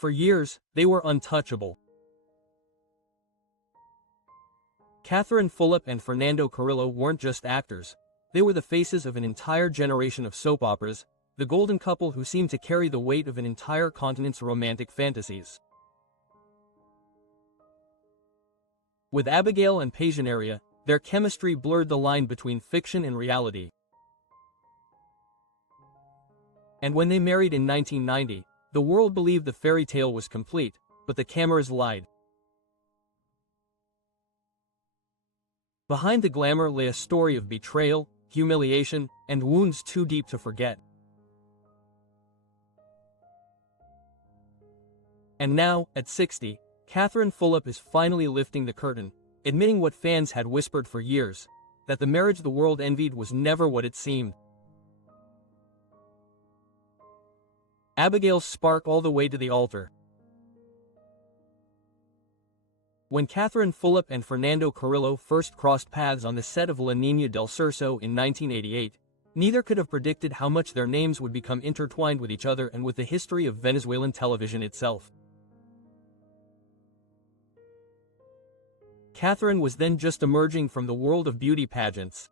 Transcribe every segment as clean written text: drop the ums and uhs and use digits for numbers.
For years, they were untouchable. Catherine Fulop and Fernando Carrillo weren't just actors. They were the faces of an entire generation of soap operas, the golden couple who seemed to carry the weight of an entire continent's romantic fantasies. With Abigail and Pasionaria, their chemistry blurred the line between fiction and reality. And when they married in 1990, the world believed the fairy tale was complete, but the cameras lied. Behind the glamour lay a story of betrayal, humiliation, and wounds too deep to forget. And now, at 60, Catherine Fulop is finally lifting the curtain, admitting what fans had whispered for years, that the marriage the world envied was never what it seemed. Abigail's spark all the way to the altar. When Catherine Fulop and Fernando Carrillo first crossed paths on the set of La Niña del Surso in 1988, neither could have predicted how much their names would become intertwined with each other and with the history of Venezuelan television itself. Catherine was then just emerging from the world of beauty pageants.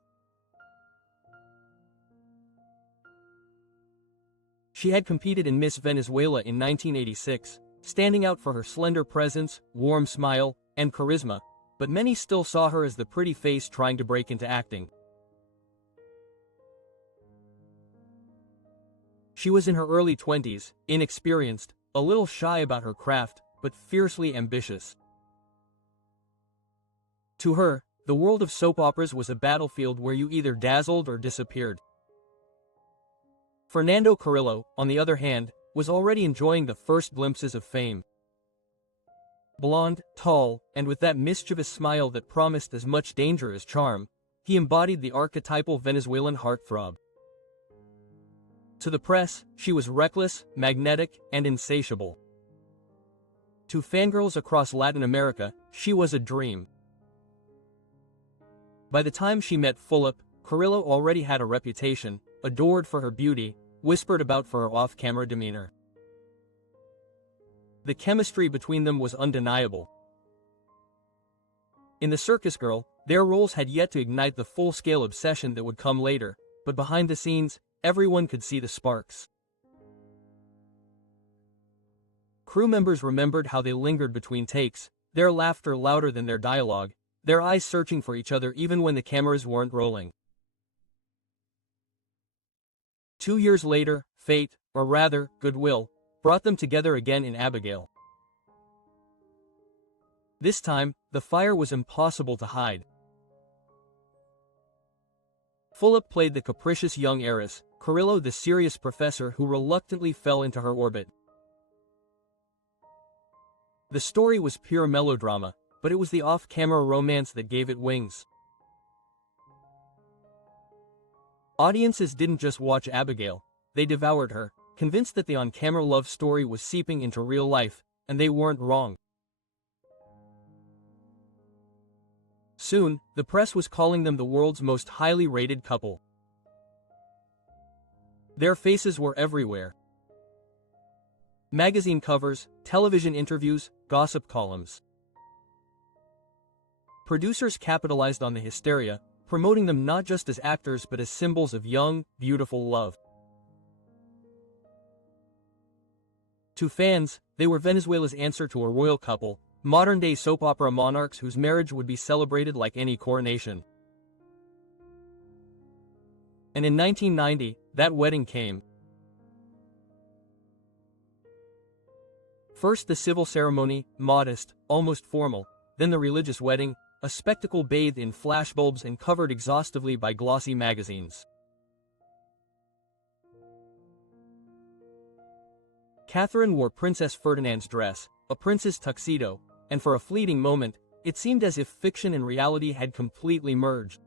She had competed in Miss Venezuela in 1986, standing out for her slender presence, warm smile, and charisma, but many still saw her as the pretty face trying to break into acting. She was in her early 20s, inexperienced, a little shy about her craft, but fiercely ambitious. To her, the world of soap operas was a battlefield where you either dazzled or disappeared. Fernando Carrillo, on the other hand, was already enjoying the first glimpses of fame. Blonde, tall, and with that mischievous smile that promised as much danger as charm, he embodied the archetypal Venezuelan heartthrob. To the press, she was reckless, magnetic, and insatiable. To fangirls across Latin America, she was a dream. By the time she met Fulop, Carrillo already had a reputation, adored for her beauty, whispered about for her off-camera demeanor. The chemistry between them was undeniable. In The Circus Girl, their roles had yet to ignite the full-scale obsession that would come later, but behind the scenes, everyone could see the sparks. Crew members remembered how they lingered between takes, their laughter louder than their dialogue, their eyes searching for each other even when the cameras weren't rolling. 2 years later, fate, or rather, goodwill, brought them together again in Abigail. This time, the fire was impossible to hide. Fulop played the capricious young heiress, Carrillo the serious professor who reluctantly fell into her orbit. The story was pure melodrama, but it was the off-camera romance that gave it wings. Audiences didn't just watch Abigail, they devoured her, convinced that the on-camera love story was seeping into real life, and they weren't wrong. Soon, the press was calling them the world's most highly rated couple. Their faces were everywhere. Magazine covers, television interviews, gossip columns. Producers capitalized on the hysteria, promoting them not just as actors but as symbols of young, beautiful love. To fans, they were Venezuela's answer to a royal couple, modern-day soap opera monarchs whose marriage would be celebrated like any coronation. And in 1990, that wedding came. First the civil ceremony, modest, almost formal, then the religious wedding, a spectacle bathed in flashbulbs and covered exhaustively by glossy magazines. Catherine wore Princess Ferdinand's dress, a prince's tuxedo, and for a fleeting moment, it seemed as if fiction and reality had completely merged.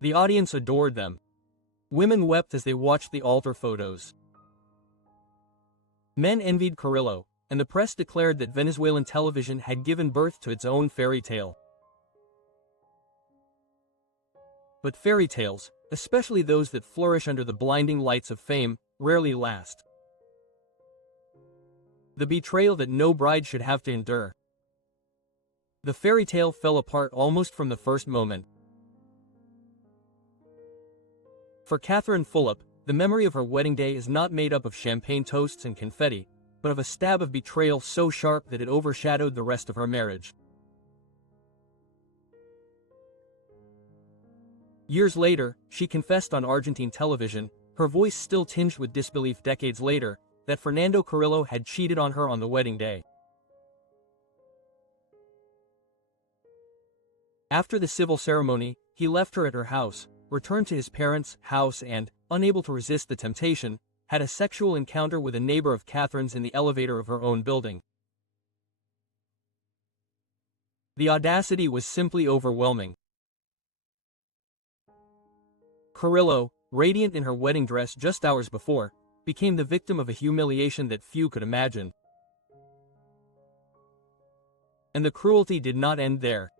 The audience adored them. Women wept as they watched the altar photos. Men envied Carrillo, and the press declared that Venezuelan television had given birth to its own fairy tale. But fairy tales, especially those that flourish under the blinding lights of fame, rarely last. The betrayal that no bride should have to endure. The fairy tale fell apart almost from the first moment. For Catherine Fulop, the memory of her wedding day is not made up of champagne toasts and confetti, but of a stab of betrayal so sharp that it overshadowed the rest of her marriage. Years later, she confessed on Argentine television, her voice still tinged with disbelief decades later, that Fernando Carrillo had cheated on her on the wedding day. After the civil ceremony, he left her at her house, returned to his parents' house and, unable to resist the temptation, had a sexual encounter with a neighbor of Catherine's in the elevator of her own building. The audacity was simply overwhelming. Carrillo, radiant in her wedding dress just hours before, became the victim of a humiliation that few could imagine. And the cruelty did not end there.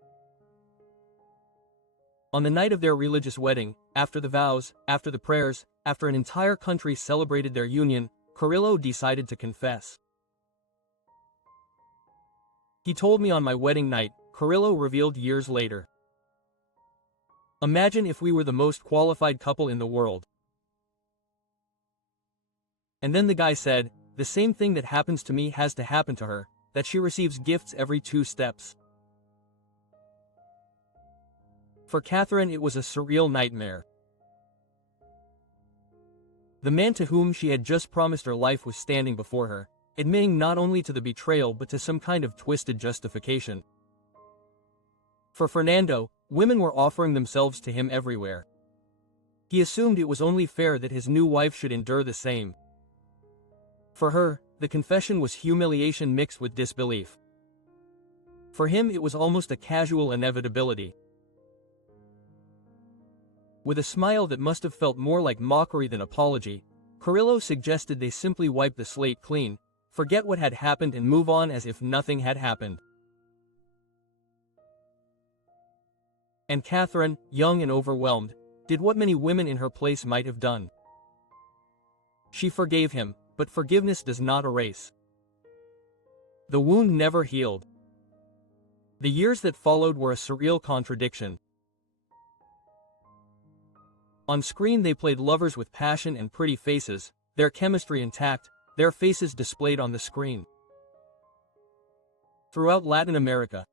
On the night of their religious wedding, after the vows, after the prayers, after an entire country celebrated their union, Carrillo decided to confess. He told me on my wedding night, Carrillo revealed years later. Imagine if we were the most qualified couple in the world. And then the guy said, the same thing that happens to me has to happen to her, that she receives gifts every 2 steps. For Catherine it was a surreal nightmare. The man to whom she had just promised her life was standing before her, admitting not only to the betrayal but to some kind of twisted justification. For Fernando, women were offering themselves to him everywhere. He assumed it was only fair that his new wife should endure the same. For her, the confession was humiliation mixed with disbelief. For him it was almost a casual inevitability. With a smile that must have felt more like mockery than apology, Carrillo suggested they simply wipe the slate clean, forget what had happened and move on as if nothing had happened. And Catherine, young and overwhelmed, did what many women in her place might have done. She forgave him, but forgiveness does not erase. The wound never healed. The years that followed were a surreal contradiction. On screen they played lovers with passion and pretty faces, their chemistry intact, their faces displayed on the screen. Throughout Latin America,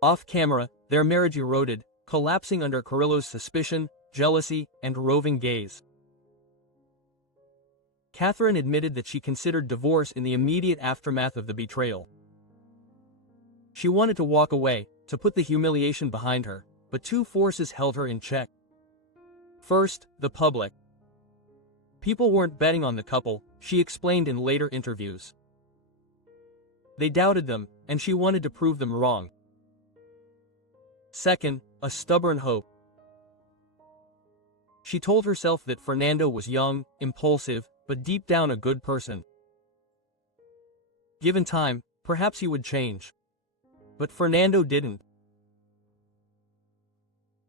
off-camera, their marriage eroded, collapsing under Carrillo's suspicion, jealousy, and roving gaze. Catherine admitted that she considered divorce in the immediate aftermath of the betrayal. She wanted to walk away, to put the humiliation behind her, but 2 forces held her in check. First, the public. People weren't betting on the couple, she explained in later interviews. They doubted them, and she wanted to prove them wrong. Second, a stubborn hope. She told herself that Fernando was young, impulsive, but deep down a good person. Given time, perhaps he would change. But Fernando didn't.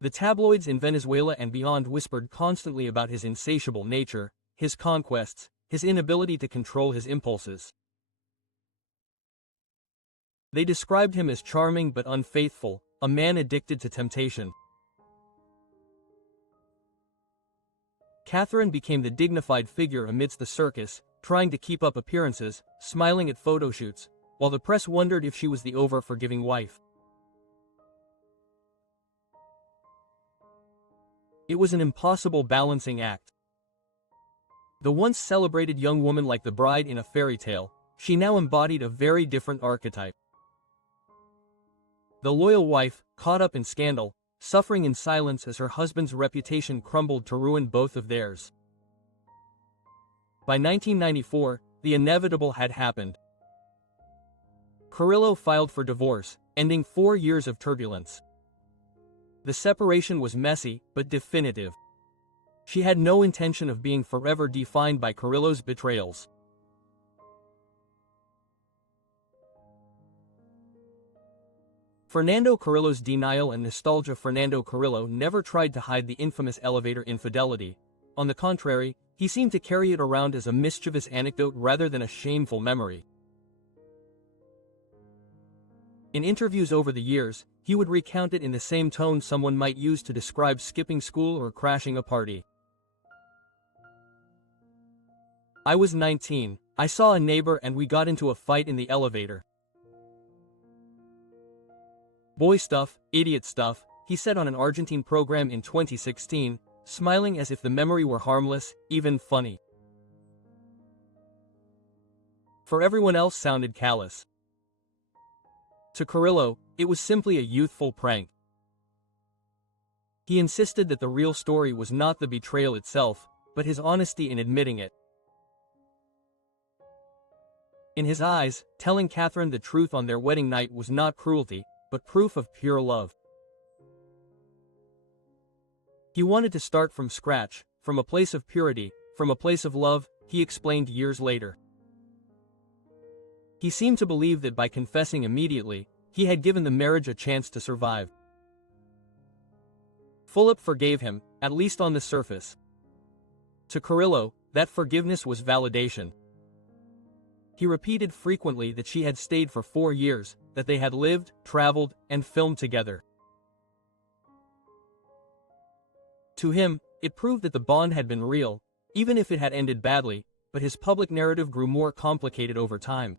The tabloids in Venezuela and beyond whispered constantly about his insatiable nature, his conquests, his inability to control his impulses. They described him as charming but unfaithful, a man addicted to temptation. Catherine became the dignified figure amidst the circus, trying to keep up appearances, smiling at photo shoots, while the press wondered if she was the over-forgiving wife. It was an impossible balancing act. The once celebrated young woman like the bride in a fairy tale, she now embodied a very different archetype. The loyal wife, caught up in scandal, suffering in silence as her husband's reputation crumbled to ruin both of theirs. By 1994, the inevitable had happened. Carrillo filed for divorce, ending 4 years of turbulence. The separation was messy, but definitive. She had no intention of being forever defined by Carrillo's betrayals. Fernando Carrillo's denial and nostalgia. Fernando Carrillo never tried to hide the infamous elevator infidelity. on the contrary, he seemed to carry it around as a mischievous anecdote rather than a shameful memory. In interviews over the years, he would recount it in the same tone someone might use to describe skipping school or crashing a party. "I was 19, I saw a neighbor and we got into a fight in the elevator. Boy stuff, idiot stuff," he said on an Argentine program in 2016, smiling as if the memory were harmless, even funny. For everyone else sounded callous. To Carrillo, it was simply a youthful prank. He insisted that the real story was not the betrayal itself, but his honesty in admitting it. In his eyes, telling Catherine the truth on their wedding night was not cruelty, but proof of pure love. He wanted to start from scratch, from a place of purity, from a place of love, he explained years later. He seemed to believe that by confessing immediately, he had given the marriage a chance to survive. Fulop forgave him, at least on the surface. To Carrillo, that forgiveness was validation. He repeated frequently that she had stayed for 4 years, that they had lived, traveled, and filmed together. To him, it proved that the bond had been real, even if it had ended badly, but his public narrative grew more complicated over time.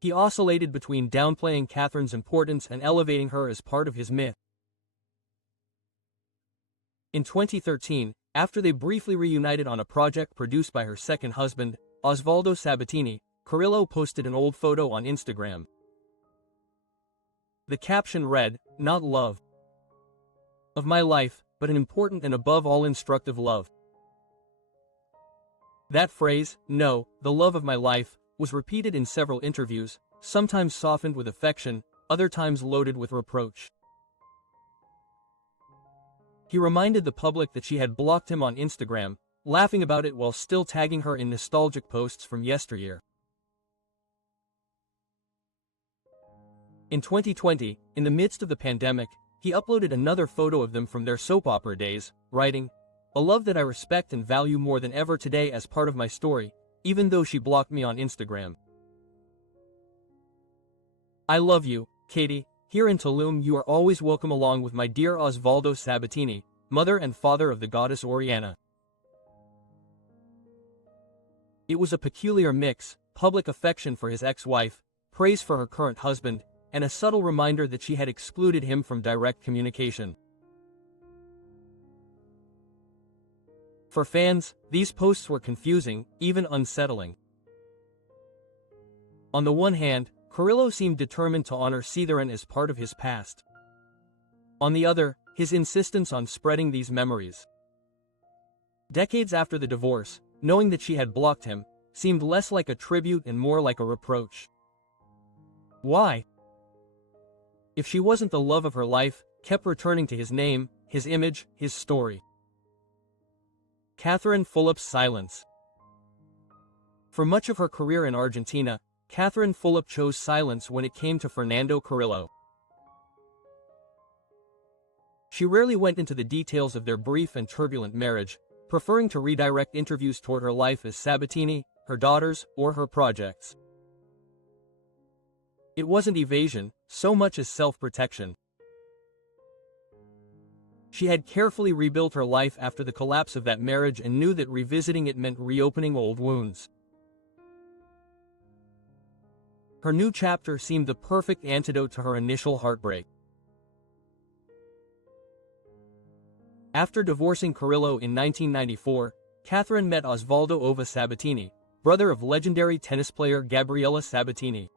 He oscillated between downplaying Catherine's importance and elevating her as part of his myth. In 2013, after they briefly reunited on a project produced by her second husband, Osvaldo Sabatini, Carrillo posted an old photo on Instagram. The caption read, "Not love of my life, but an important and above all instructive love." That phrase, "No, the love of my life," was repeated in several interviews, sometimes softened with affection, other times loaded with reproach. He reminded the public that she had blocked him on Instagram, laughing about it while still tagging her in nostalgic posts from yesteryear. In 2020, in the midst of the pandemic, he uploaded another photo of them from their soap opera days, writing, "A love that I respect and value more than ever today as part of my story, even though she blocked me on Instagram. I love you, Katie. Here in Tulum you are always welcome along with my dear Osvaldo Sabatini, mother and father of the goddess Oriana." It was a peculiar mix, public affection for his ex-wife, praise for her current husband, and a subtle reminder that she had excluded him from direct communication. For fans, these posts were confusing, even unsettling. On the one hand, Carrillo seemed determined to honor Catherine as part of his past. On the other, his insistence on spreading these memories. Decades after the divorce, knowing that she had blocked him, seemed less like a tribute and more like a reproach. Why? If she wasn't the love of her life, kept returning to his name, his image, his story. Catherine Fulop's silence. For much of her career in Argentina, Catherine Fulop chose silence when it came to Fernando Carrillo. She rarely went into the details of their brief and turbulent marriage, preferring to redirect interviews toward her life as Sabatini, her daughters, or her projects. It wasn't evasion, so much as self-protection. She had carefully rebuilt her life after the collapse of that marriage and knew that revisiting it meant reopening old wounds. Her new chapter seemed the perfect antidote to her initial heartbreak. After divorcing Carrillo in 1994, Catherine met Osvaldo Ova Sabatini, brother of legendary tennis player Gabriela Sabatini.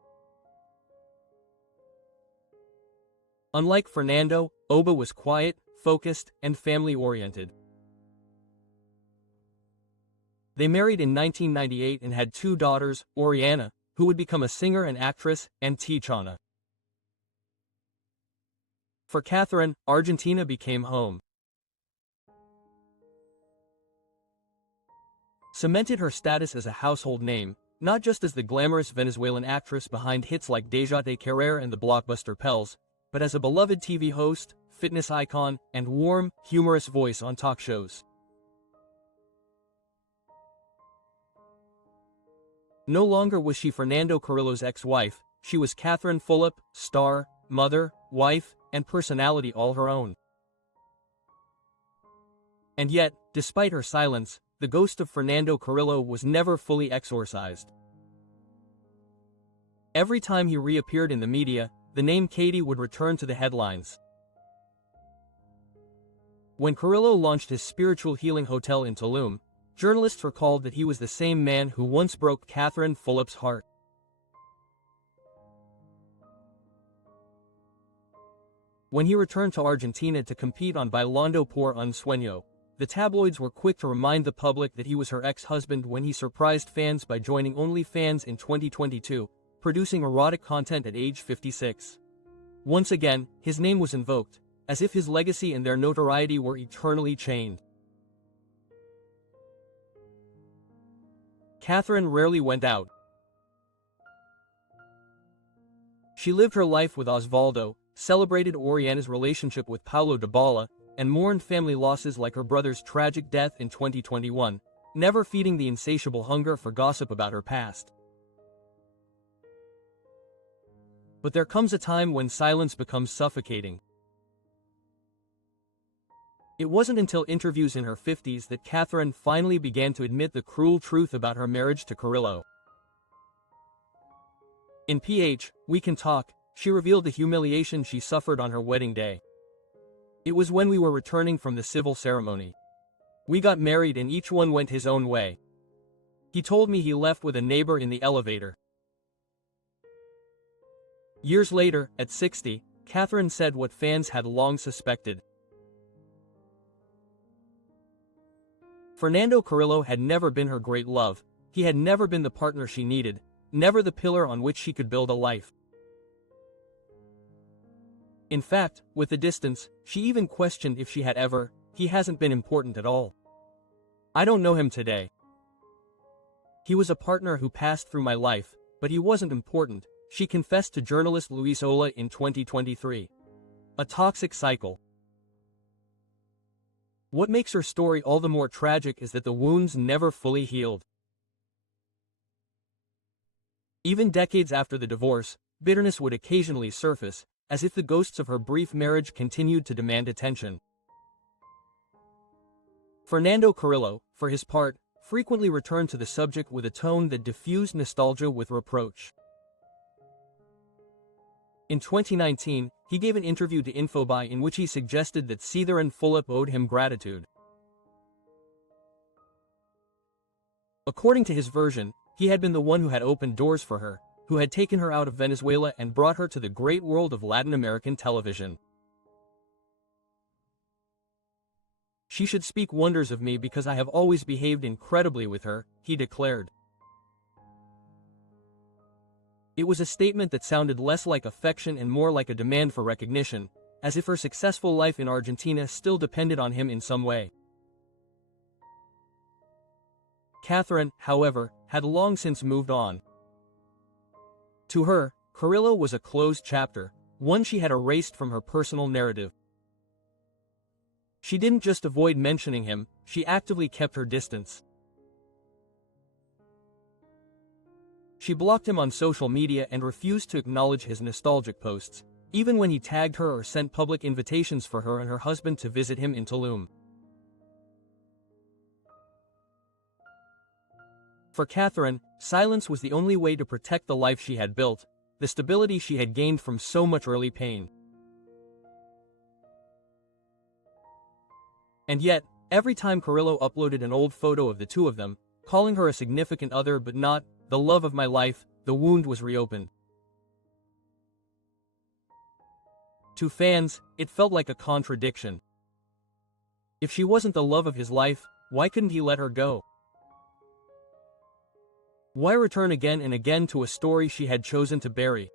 Unlike Fernando, Ova was quiet, focused, and family-oriented. They married in 1998 and had 2 daughters, Oriana, who would become a singer and actress, and Tichana. For Catherine, Argentina became home. Cemented her status as a household name, not just as the glamorous Venezuelan actress behind hits like Deja de Querer and the blockbuster Pels, but as a beloved TV host, fitness icon, and warm, humorous voice on talk shows. No longer was she Fernando Carrillo's ex-wife, she was Catherine Fulop, star, mother, wife, and personality all her own. And yet, despite her silence, the ghost of Fernando Carrillo was never fully exorcised. Every time he reappeared in the media, the name Katie would return to the headlines. When Carrillo launched his spiritual healing hotel in Tulum, journalists recalled that he was the same man who once broke Catherine Fulop's heart. When he returned to Argentina to compete on Bailando por un Sueño, the tabloids were quick to remind the public that he was her ex-husband when he surprised fans by joining OnlyFans in 2022, producing erotic content at age 56. Once again, his name was invoked, as if his legacy and their notoriety were eternally chained. Catherine rarely went out. She lived her life with Osvaldo, celebrated Oriana's relationship with Paulo Dybala, and mourned family losses like her brother's tragic death in 2021, never feeding the insatiable hunger for gossip about her past. But there comes a time when silence becomes suffocating. It wasn't until interviews in her 50s that Catherine finally began to admit the cruel truth about her marriage to Carrillo. In PH, We Can Talk, she revealed the humiliation she suffered on her wedding day. It was when we were returning from the civil ceremony. We got married and each one went his own way. He told me he left with a neighbor in the elevator. Years later, at 60, Catherine said what fans had long suspected. Fernando Carrillo had never been her great love, he had never been the partner she needed, never the pillar on which she could build a life. In fact, with the distance, she even questioned if she had ever, he hasn't been important at all. I don't know him today. He was a partner who passed through my life, but he wasn't important, she confessed to journalist Luis Ola in 2023. A toxic cycle. What makes her story all the more tragic is that the wounds never fully healed. Even decades after the divorce, bitterness would occasionally surface, as if the ghosts of her brief marriage continued to demand attention. Fernando Carrillo, for his part, frequently returned to the subject with a tone that diffused nostalgia with reproach. In 2019, he gave an interview to Infobae in which he suggested that Cesar and Fulop owed him gratitude. According to his version, he had been the one who had opened doors for her, who had taken her out of Venezuela and brought her to the great world of Latin American television. She should speak wonders of me because I have always behaved incredibly with her, he declared. It was a statement that sounded less like affection and more like a demand for recognition, as if her successful life in Argentina still depended on him in some way. Catherine, however, had long since moved on. To her, Carrillo was a closed chapter, one she had erased from her personal narrative. She didn't just avoid mentioning him, she actively kept her distance. She blocked him on social media and refused to acknowledge his nostalgic posts, even when he tagged her or sent public invitations for her and her husband to visit him in Tulum. For Catherine, silence was the only way to protect the life she had built, the stability she had gained from so much early pain. And yet, every time Carrillo uploaded an old photo of the two of them, calling her a significant other but not the love of my life, the wound was reopened. To fans, it felt like a contradiction. If she wasn't the love of his life, why couldn't he let her go? Why return again and again to a story she had chosen to bury?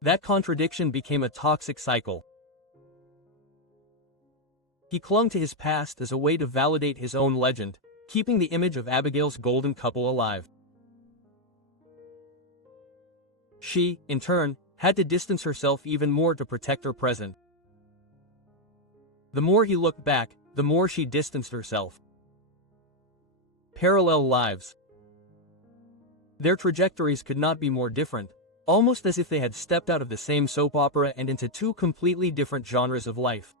That contradiction became a toxic cycle. He clung to his past as a way to validate his own legend, keeping the image of Abigail's golden couple alive. She, in turn, had to distance herself even more to protect her present. The more he looked back, the more she distanced herself. Parallel lives. Their trajectories could not be more different, almost as if they had stepped out of the same soap opera and into two completely different genres of life.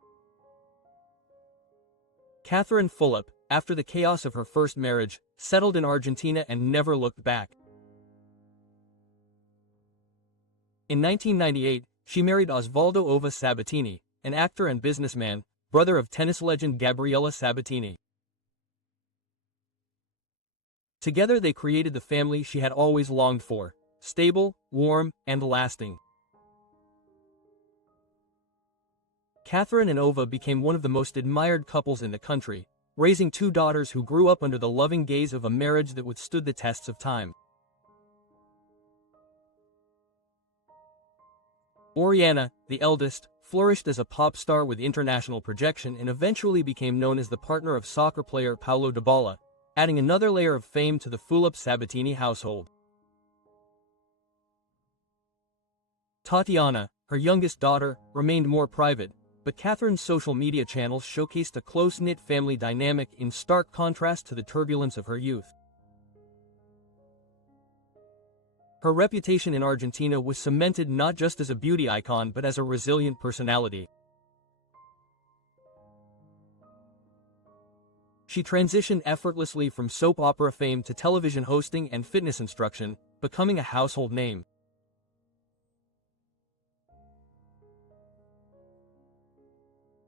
Catherine Fulop, after the chaos of her first marriage, settled in Argentina and never looked back. In 1998, she married Osvaldo Ova Sabatini, an actor and businessman, brother of tennis legend Gabriela Sabatini. Together they created the family she had always longed for, stable, warm, and lasting. Catherine and Ova became one of the most admired couples in the country, raising two daughters who grew up under the loving gaze of a marriage that withstood the tests of time. Oriana, the eldest, flourished as a pop star with international projection and eventually became known as the partner of soccer player Paulo Dybala, adding another layer of fame to the Fulop Sabatini household. Tatiana, her youngest daughter, remained more private, but Catherine's social media channels showcased a close-knit family dynamic in stark contrast to the turbulence of her youth. Her reputation in Argentina was cemented not just as a beauty icon but as a resilient personality. She transitioned effortlessly from soap opera fame to television hosting and fitness instruction, becoming a household name.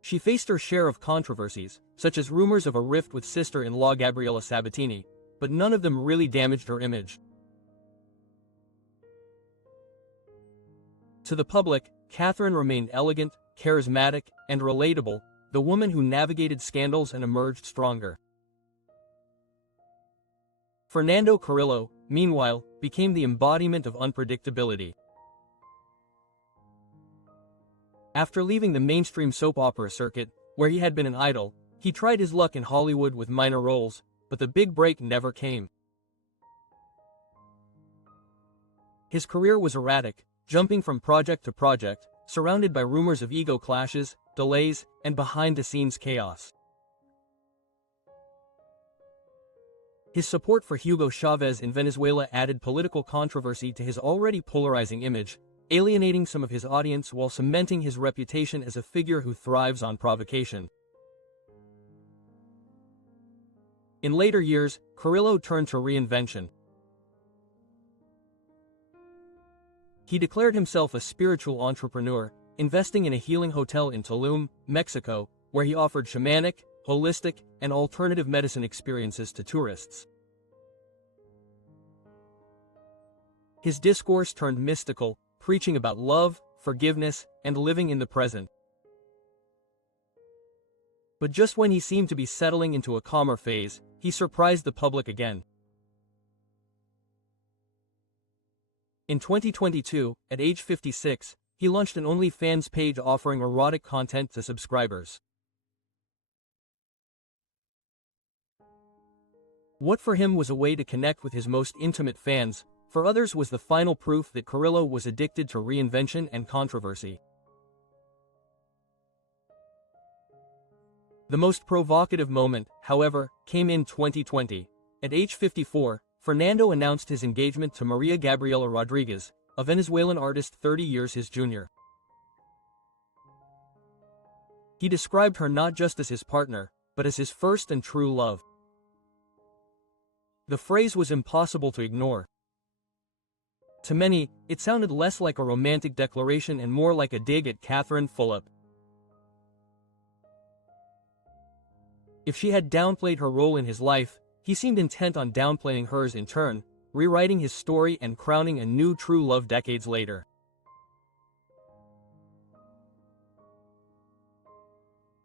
She faced her share of controversies, such as rumors of a rift with sister-in-law Gabriela Sabatini, but none of them really damaged her image. To the public, Catherine remained elegant, charismatic, and relatable, the woman who navigated scandals and emerged stronger. Fernando Carrillo, meanwhile, became the embodiment of unpredictability. After leaving the mainstream soap opera circuit, where he had been an idol, he tried his luck in Hollywood with minor roles, but the big break never came. His career was erratic, jumping from project to project, surrounded by rumors of ego clashes, delays, and behind-the-scenes chaos. His support for Hugo Chavez in Venezuela added political controversy to his already polarizing image, alienating some of his audience while cementing his reputation as a figure who thrives on provocation. In later years, Carrillo turned to reinvention. He declared himself a spiritual entrepreneur, investing in a healing hotel in Tulum, Mexico, where he offered shamanic, holistic, and alternative medicine experiences to tourists. His discourse turned mystical, preaching about love, forgiveness, and living in the present. But just when he seemed to be settling into a calmer phase, he surprised the public again. In 2022, at age 56, he launched an OnlyFans page offering erotic content to subscribers. What for him was a way to connect with his most intimate fans, for others was the final proof that Carrillo was addicted to reinvention and controversy. The most provocative moment, however, came in 2020. At age 54, Fernando announced his engagement to Maria Gabriela Rodriguez, a Venezuelan artist 30 years his junior. He described her not just as his partner, but as his first and true love. The phrase was impossible to ignore. To many, it sounded less like a romantic declaration and more like a dig at Catherine Fulop. If she had downplayed her role in his life, he seemed intent on downplaying hers in turn, rewriting his story and crowning a new true love decades later.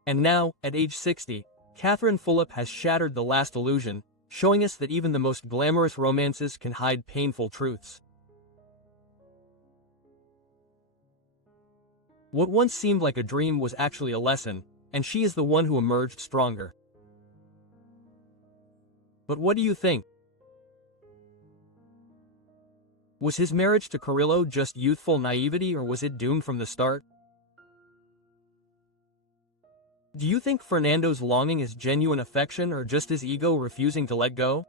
And now, at age 60, Catherine Fulop has shattered the last illusion, showing us that even the most glamorous romances can hide painful truths. What once seemed like a dream was actually a lesson, and she is the one who emerged stronger. But what do you think? Was his marriage to Carrillo just youthful naivety, or was it doomed from the start? Do you think Fernando's longing is genuine affection or just his ego refusing to let go?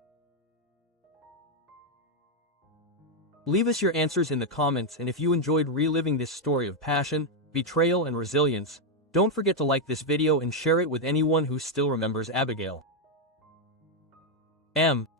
Leave us your answers in the comments, and if you enjoyed reliving this story of passion, betrayal and resilience, don't forget to like this video and share it with anyone who still remembers Abigail.